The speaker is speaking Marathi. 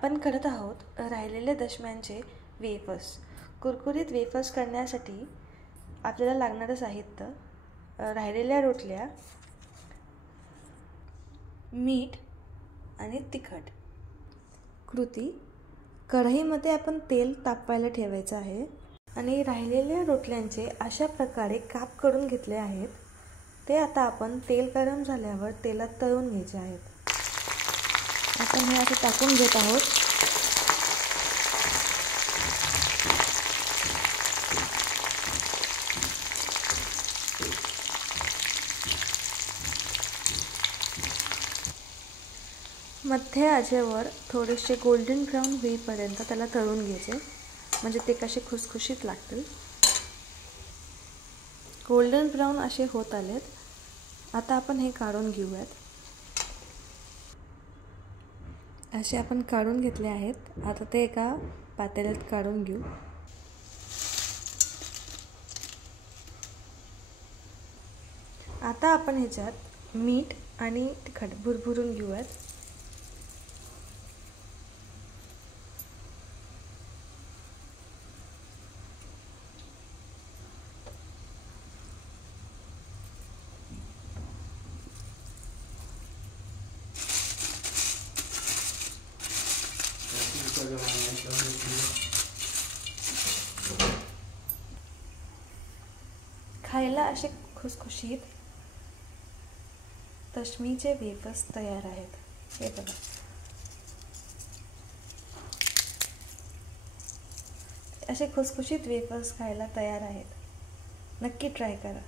आपण करत आहोत राहिलेले दशम्यांचे वेफर्स. कुरकुरीत वेफर्स करण्यासाठी आपल्याला लागणारं साहित्य: राहिलेल्या रोटल्या, मीठ आणि तिखट. कृती: कढईमध्ये आपण तेल तापवायला ठेवायचं आहे आणि राहिलेल्या रोटल्यांचे अशा प्रकारे काप करून घेतले आहेत. ते आता आपण तेल गरम झाल्यावर तेलात तळून घ्यायचे आहेत. आपण हे असे टाकून घेत आहोत. मध्य आचेवर थोडेसे गोल्डन ब्राऊन होईपर्यंत त्याला तळून घ्यायचे, म्हणजे ते कसे खुसखुशीत लागतील. गोल्डन ब्राऊन असे होत आलेत. आता आपण हे काढून घेऊयात. असे आपण काढून घेतले आहेत. आता ते एका पातेल्यात काढून घेऊ. आता आपण ह्याच्यात मीठ आणि तिखट भुरभुरून घेऊयात. खायला असे खुसखुशीत दशमीचे वेफर्स तयार आहेत. हे बघा. असे खुसखुशीत वेफर्स खायला तयार आहेत. नक्की ट्राय करा.